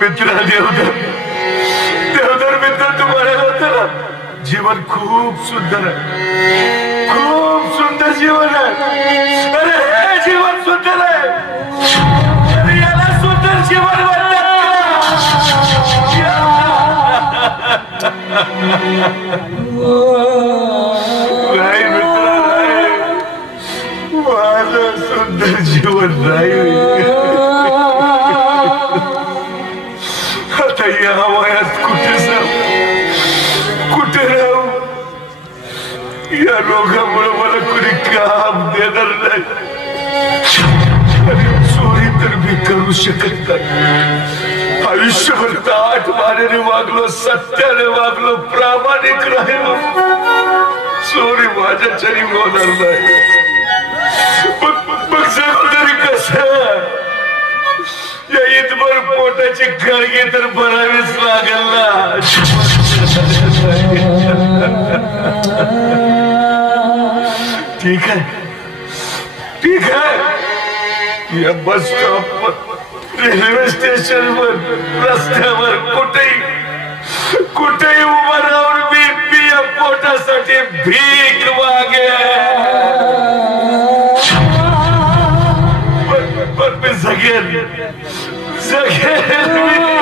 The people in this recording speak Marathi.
मित्र देवधर देवधर मित्र तुम्हाला होतं ना, जीवन खूप सुंदर आहे, खूप सुंदर जीवन आहे. अरे हे जीवन सुंदर आहे, अरे याला सुंदर जीवन म्हणतात नाही मित्र नाही, माझं सुंदर जीवन नाही. आता या वयात कुठे जाऊ, कुठे राहू? या रोगामुळे मला कुणी काम देणार नाही. चोरी तर मी करू शकत नाही. आयुष्यभर ताट मानेने वागलो, सत्याने वागलो, प्रामाणिक राहिलो. चोरी माझ्याच्यानी होणार नाही. मग जबाबदारी कसं? या ईदभर पोटाची गळगी तर भरावीच लागेल ना. ठीक आहे, ठीक आहे. या बस स्टॉप, रेल्वे स्टेशनवर, रस्त्यावर, कुठेही उभा राहून मी या पोटासाठी भीक मागे. पण मी जगेल, जगेल.